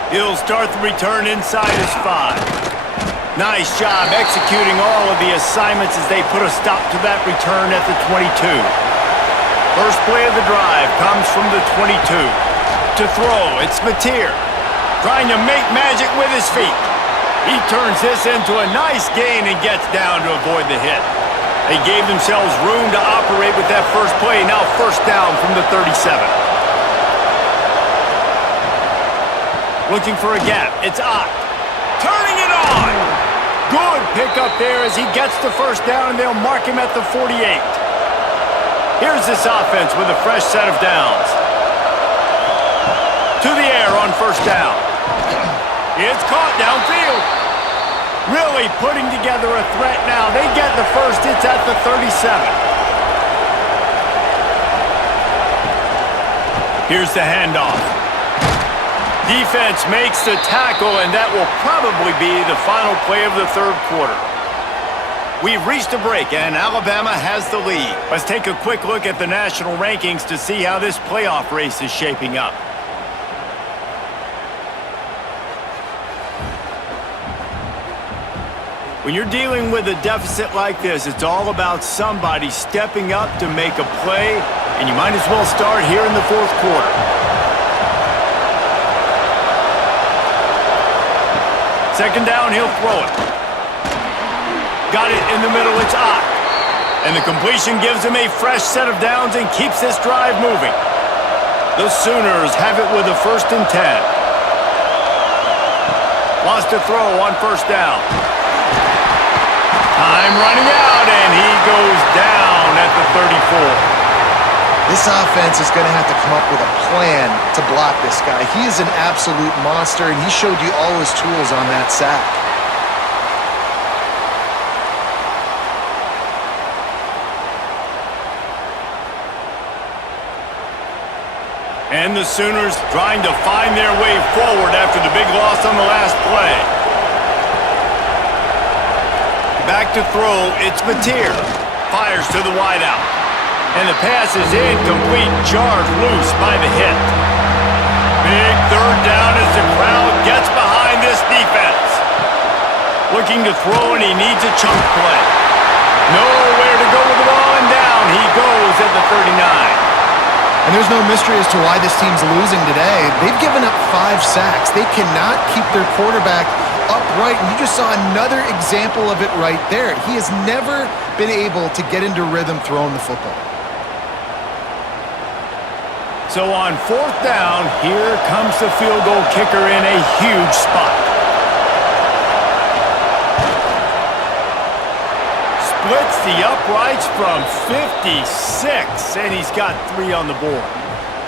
He'll start the return inside his 5. Nice job executing all of the assignments as they put a stop to that return at the 22. First play of the drive comes from the 22. To throw, it's Mateer, trying to make magic with his feet. He turns this into a nice gain and gets down to avoid the hit. They gave themselves room to operate with that first play. Now first down from the 37. Looking for a gap. It's Ott. Turning it on. Good pickup there as he gets the first down, and they'll mark him at the 48. Here's this offense with a fresh set of downs. To the air on first down. It's caught downfield. Really putting together a threat now. They get the first. It's at the 37. Here's the handoff. Defense makes the tackle, and that will probably be the final play of the third quarter. We've reached a break, and Alabama has the lead. Let's take a quick look at the national rankings to see how this playoff race is shaping up. When you're dealing with a deficit like this, it's all about somebody stepping up to make a play, and you might as well start here in the fourth quarter. Second down, he'll throw it. Got it in the middle, it's Ott. And the completion gives him a fresh set of downs and keeps this drive moving. The Sooners have it with a 1st and 10. Wants to throw on first down. Time running out, and he goes down at the 34. This offense is going to have to come up with a plan to block this guy. He is an absolute monster, and he showed you all his tools on that sack. And the Sooners trying to find their way forward after the big loss on the last play. Back to throw, it's Mateer. Fires to the wideout. And the pass is incomplete, jarred loose by the hit. Big third down as the crowd gets behind this defense. Looking to throw, and he needs a chunk play. Nowhere to go with the ball, and down he goes at the 39. And there's no mystery as to why this team's losing today. They've given up 5 sacks. They cannot keep their quarterback upright, and you just saw another example of it right there. He has never been able to get into rhythm throwing the football. So on fourth down, here comes the field goal kicker in a huge spot. Splits the uprights from 56, and he's got 3 on the board.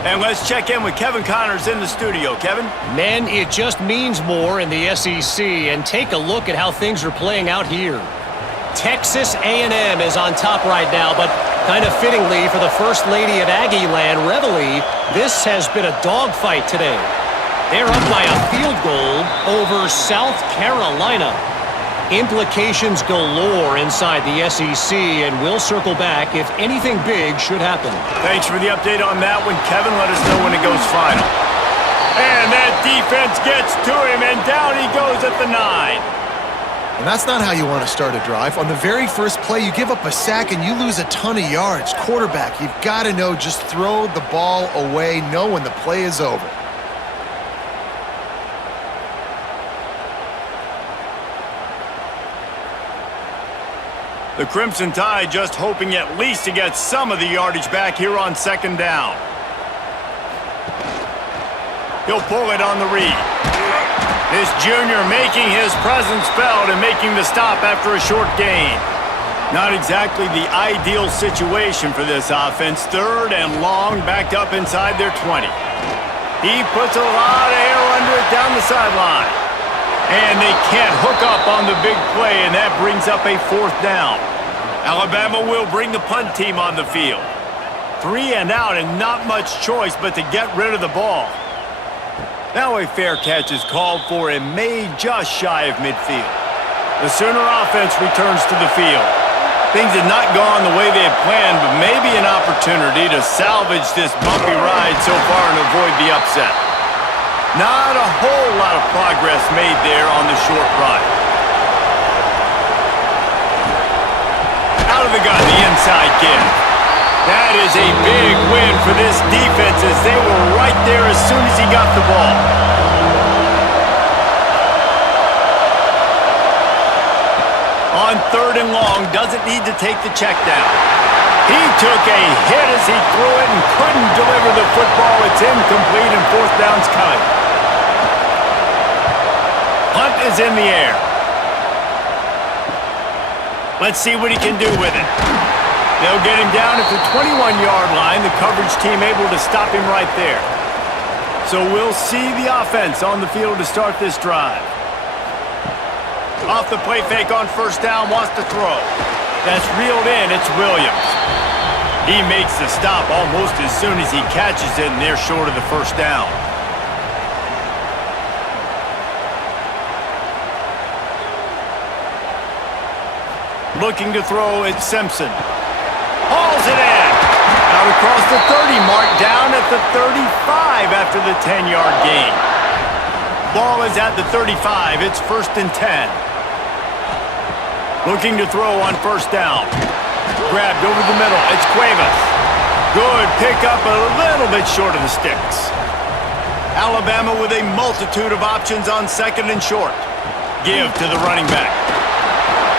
And let's check in with Kevin Connors in the studio. Kevin? Men, it just means more in the SEC, and take a look at how things are playing out here. Texas A&M is on top right now, but kind of fittingly for the First Lady of Aggie Land, Reveille, this has been a dogfight today. They're up by a field goal over South Carolina. Implications galore inside the SEC, and we'll circle back if anything big should happen. Thanks for the update on that one, Kevin. Let us know when it goes final. And that defense gets to him, and down he goes at the 9. And that's not how you want to start a drive. On the very first play, you give up a sack and you lose a ton of yards. Quarterback, you've got to know, just throw the ball away, know when the play is over. The Crimson Tide just hoping at least to get some of the yardage back here on second down. He'll pull it on the read. This junior making his presence felt and making the stop after a short gain. Not exactly the ideal situation for this offense. 3rd and long, backed up inside their 20. He puts a lot of air under it down the sideline. And they can't hook up on the big play, and that brings up a 4th down. Alabama will bring the punt team on the field. 3 and out, and not much choice but to get rid of the ball. Now a fair catch is called for and made just shy of midfield. The Sooner offense returns to the field. Things had not gone the way they had planned, but maybe an opportunity to salvage this bumpy ride so far and avoid the upset. Not a whole lot of progress made there on the short run. Out of the gun, the inside give. That is a big win for this defense as they were right there as soon as he got the ball. On 3rd and long, doesn't need to take the check down. He took a hit as he threw it and couldn't deliver the football. It's incomplete and 4th down's coming. Punt is in the air. Let's see what he can do with it. They'll get him down at the 21-yard line. The coverage team able to stop him right there. So we'll see the offense on the field to start this drive. Off the play fake on 1st down, wants to throw. That's reeled in, it's Williams. He makes the stop almost as soon as he catches it, and they're short of the 1st down. Looking to throw, it's Simpson. Hauls it in. Out across the 30 mark, down at the 35 after the 10-yard gain. Ball is at the 35. It's 1st and 10. Looking to throw on 1st down. Grabbed over the middle. It's Cuevas. Good pickup, a little bit short of the sticks. Alabama with a multitude of options on 2nd and short. Give to the running back.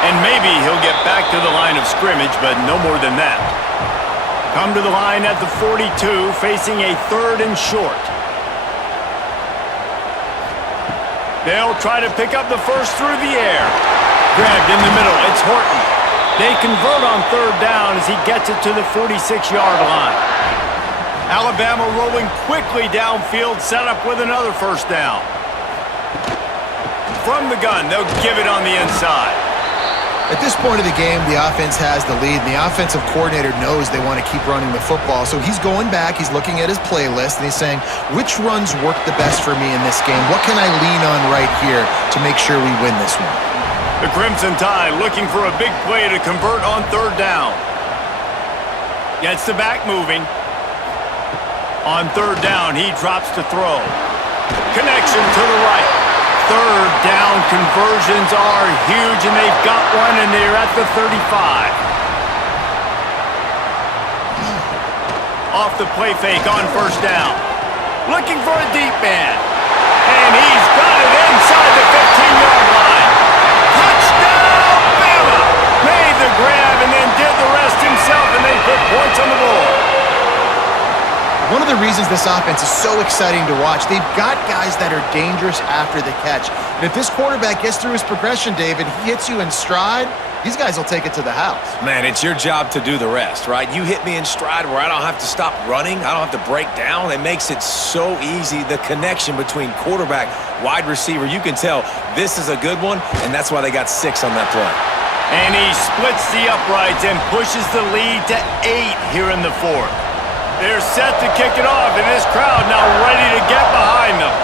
And maybe he'll get back to the line of scrimmage, but no more than that. Come to the line at the 42, facing a 3rd and short. They'll try to pick up the first through the air. Grabbed in the middle, it's Horton. They convert on 3rd down as he gets it to the 46-yard line. Alabama rolling quickly downfield, set up with another 1st down. From the gun, they'll give it on the inside. At this point of the game, the offense has the lead, and the offensive coordinator knows they want to keep running the football. So he's going back, he's looking at his playlist, and he's saying, which runs work the best for me in this game? What can I lean on right here to make sure we win this one? The Crimson Tide looking for a big play to convert on 3rd down. Gets the back moving. On 3rd down, he drops to throw. Connection to the right. 3rd down conversions are huge, and they've got one, and they're at the 35. Off the play fake on 1st down. Looking for a deep man. And he's got it inside the 15-yard line. Touchdown, Bama! Made the grab and then did the rest himself, and they put points on the board. One of the reasons this offense is so exciting to watch, they've got guys that are dangerous after the catch. And if this quarterback gets through his progression, David, he hits you in stride, these guys will take it to the house. Man, it's your job to do the rest, right? You hit me in stride where I don't have to stop running. I don't have to break down. It makes it so easy, the connection between quarterback, wide receiver. You can tell this is a good one, and that's why they got 6 on that play. And he splits the uprights and pushes the lead to 8 here in the 4th. They're set to kick it off, and this crowd now ready to get behind them.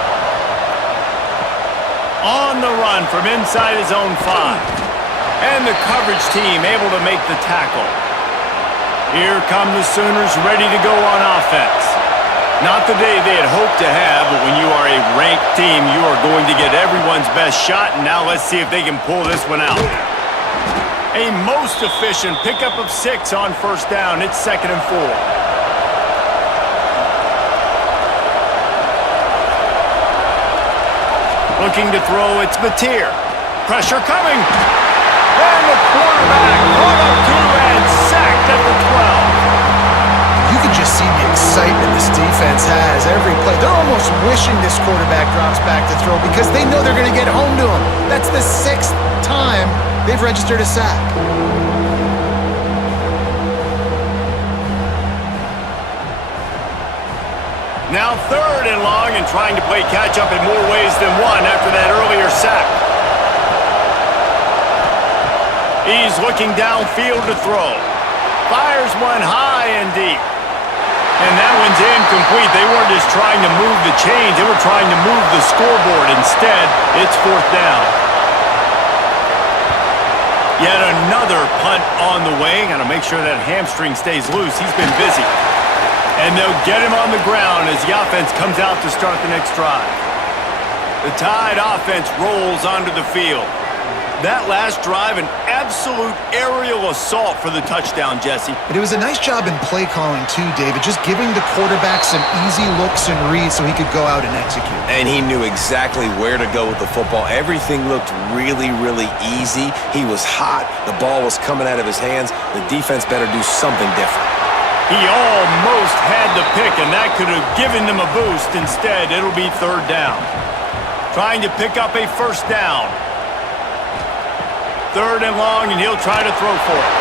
On the run from inside his own 5. And the coverage team able to make the tackle. Here come the Sooners ready to go on offense. Not the day they had hoped to have, but when you are a ranked team, you are going to get everyone's best shot, and now let's see if they can pull this one out. A most efficient pickup of 6 on 1st down. It's 2nd and 4. Looking to throw, it's Mateer. Pressure coming. And the quarterback brought up 2 and sacked at the 12. You could just see the excitement this defense has every play. They're almost wishing this quarterback drops back to throw because they know they're going to get home to him. That's the 6th time they've registered a sack. Now 3rd and long and trying to play catch-up in more ways than one after that earlier sack. He's looking downfield to throw. Fires one high and deep. And that one's incomplete. They weren't just trying to move the chains. They were trying to move the scoreboard. Instead, it's 4th down. Yet another punt on the way. Got to make sure that hamstring stays loose. He's been busy. And they'll get him on the ground as the offense comes out to start the next drive. The Tide offense rolls onto the field. That last drive, an absolute aerial assault for the touchdown, Jesse. But it was a nice job in play calling too, David, just giving the quarterback some easy looks and reads so he could go out and execute. And he knew exactly where to go with the football. Everything looked really, really easy. He was hot. The ball was coming out of his hands. The defense better do something different. He almost had the pick, and that could have given them a boost. Instead, it'll be 3rd down. Trying to pick up a 1st down. 3rd and long, and he'll try to throw for it.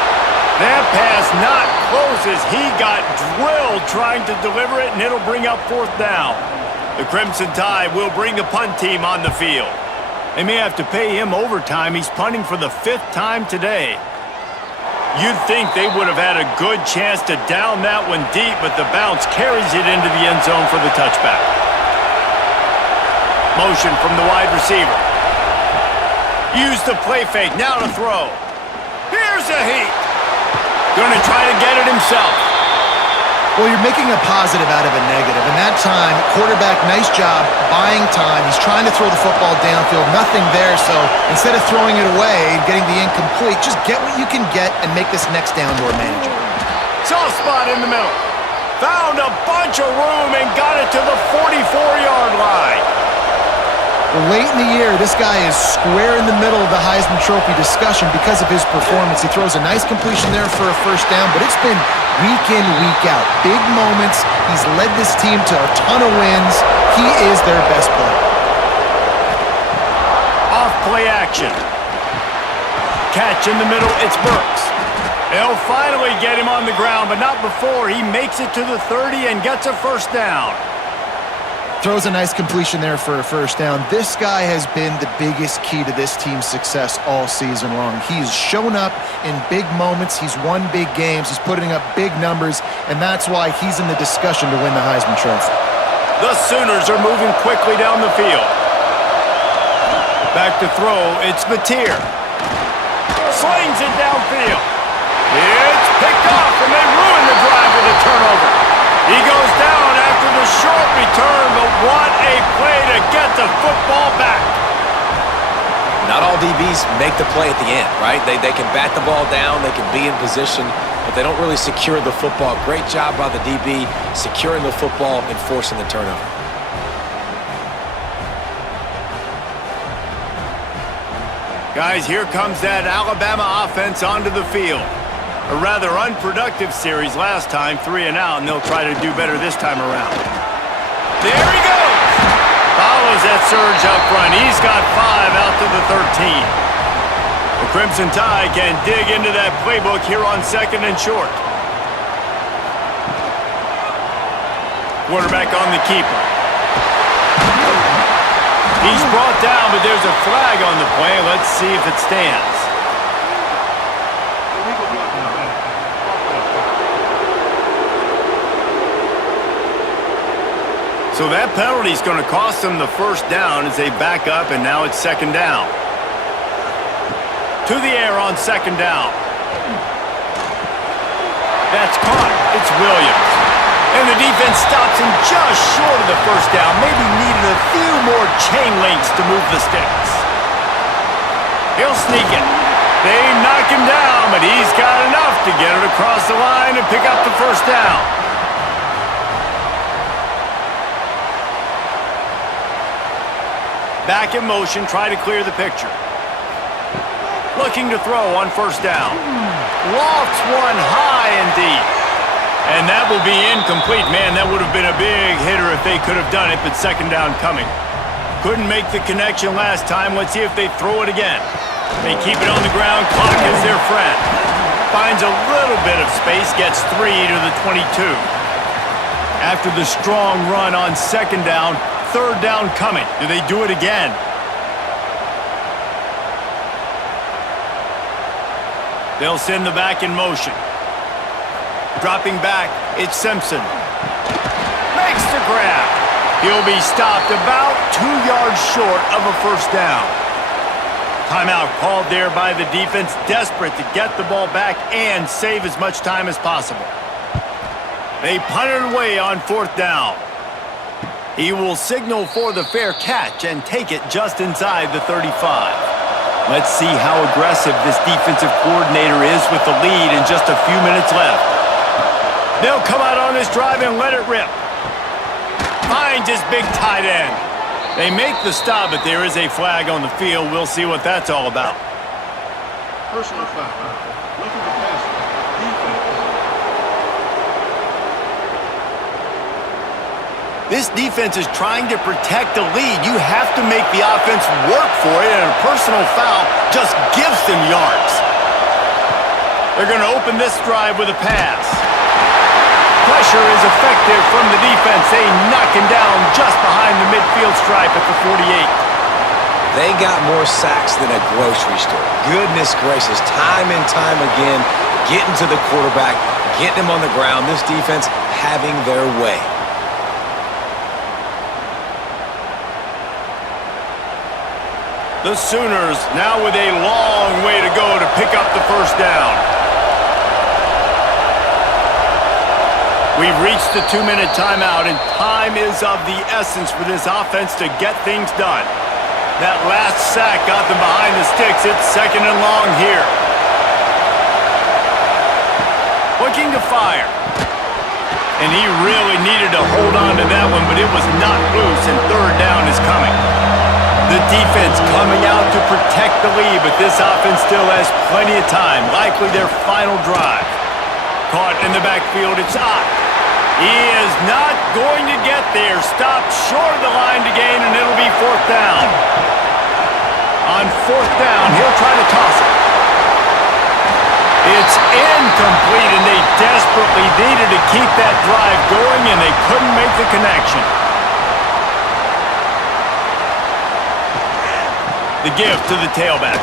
That pass not close as he got drilled trying to deliver it, and it'll bring up 4th down. The Crimson Tide will bring the punt team on the field. They may have to pay him overtime. He's punting for the 5th time today. You'd think they would have had a good chance to down that one deep, but the bounce carries it into the end zone for the touchback. Motion from the wide receiver. Use the play fake, now to throw. Here's a heat. Gonna try to get it himself. Well, you're making a positive out of a negative. And that time, quarterback, nice job, buying time. He's trying to throw the football downfield. Nothing there, so instead of throwing it away and getting the incomplete, just get what you can get and make this next down more manageable. Soft spot in the middle. Found a bunch of room and got it to the 44-yard line. Late in the year, this guy is square in the middle of the Heisman Trophy discussion because of his performance. He throws a nice completion there for a 1st down, but it's been week in, week out. Big moments. He's led this team to a ton of wins. He is their best player. Off play action. Catch in the middle, it's Burks. They'll finally get him on the ground, but not before he makes it to the 30 and gets a 1st down. Throws a nice completion there for a 1st down. This guy has been the biggest key to this team's success all season long. He's shown up in big moments. He's won big games. He's putting up big numbers, and that's why he's in the discussion to win the Heisman Trophy. The Sooners are moving quickly down the field. Back to throw, it's Mateer. Slings it downfield. It's picked off, and they ruin the drive with a turnover. He goes down after the short return, but what a play to get the football back. Not all DBs make the play at the end, right? They can bat the ball down, they can be in position, but they don't really secure the football. Great job by the DB securing the football and forcing the turnover. Guys, here comes that Alabama offense onto the field. A rather unproductive series last time, 3 and out, and they'll try to do better this time around. There he goes! Follows that surge up front. He's got 5 out to the 13. The Crimson Tide can dig into that playbook here on 2nd and short. Quarterback on the keeper. He's brought down, but there's a flag on the play. Let's see if it stands. So that penalty is going to cost them the 1st down as they back up, and now it's 2nd down. To the air on 2nd down. That's caught. It's Williams. And the defense stops him just short of the 1st down. Maybe needed a few more chain links to move the sticks. He'll sneak it. They knock him down, but he's got enough to get it across the line and pick up the 1st down. Back in motion, try to clear the picture. Looking to throw on 1st down. Lofts one high and deep. And that will be incomplete. Man, that would have been a big hitter if they could have done it, but second down coming. Couldn't make the connection last time. Let's see if they throw it again. They keep it on the ground. Clock is their friend. Finds a little bit of space, gets 3 to the 22. After the strong run on second down, third down coming. Do they do it again? They'll send the back in motion. Dropping back, it's Simpson. Makes the grab. He'll be stopped about 2 yards short of a first down. Timeout called there by the defense, desperate to get the ball back and save as much time as possible. They punt it away on fourth down. He will signal for the fair catch and take it just inside the 35. Let's see how aggressive this defensive coordinator is with the lead and just a few minutes left. They'll come out on this drive and let it rip. Finds his big tight end. They make the stop, but there is a flag on the field. We'll see what that's all about. Personal foul. Looking to pass it. This defense is trying to protect the lead. You have to make the offense work for it, and a personal foul just gives them yards. They're going to open this drive with a pass. Pressure is effective from the defense. They knock him down just behind the midfield stripe at the 48. They got more sacks than a grocery store. Goodness gracious, time and time again, getting to the quarterback, getting him on the ground. This defense having their way. The Sooners now with a long way to go to pick up the first down. We've reached the 2-minute timeout, and time is of the essence for this offense to get things done. That last sack got them behind the sticks. It's second and long here. Looking to fire. And he really needed to hold on to that one, but it was not loose, and third down is coming. The defense coming out to protect the lead, but this offense still has plenty of time, likely their final drive. Caught in the backfield, it's Ott. He is not going to get there. Stopped short of the line to gain, and it'll be fourth down. On fourth down, he'll try to toss it. It's incomplete, and they desperately needed to keep that drive going, and they couldn't make the connection. The give to the tailback.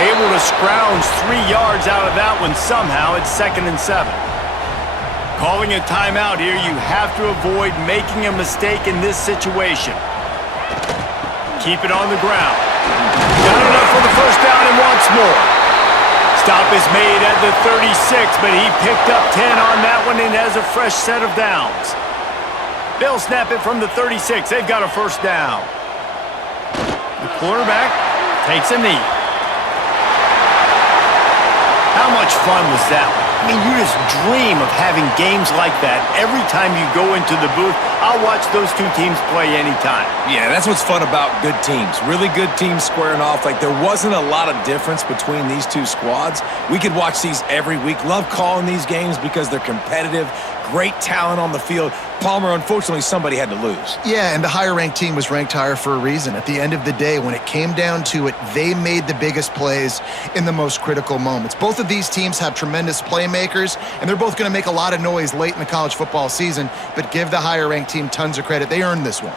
Able to scrounge 3 yards out of that one somehow. It's second and 7. Calling a timeout here, you have to avoid making a mistake in this situation. Keep it on the ground. Got enough for the first down and wants more. Stop is made at the 36, but he picked up 10 on that one and has a fresh set of downs. They'll snap it from the 36. They've got a first down. The quarterback takes a knee. How much fun was that one? I mean, you just dream of having games like that every time you go into the booth. I'll watch those two teams play anytime. Yeah, that's what's fun about good teams. Really good teams squaring off. Like, there wasn't a lot of difference between these two squads. We could watch these every week. Love calling these games because they're competitive. Great talent on the field. Palmer, unfortunately, somebody had to lose. Yeah, and the higher-ranked team was ranked higher for a reason. At the end of the day, when it came down to it, they made the biggest plays in the most critical moments. Both of these teams have tremendous playmakers, and they're both going to make a lot of noise late in the college football season, but give the higher-ranked team tons of credit. They earned this one.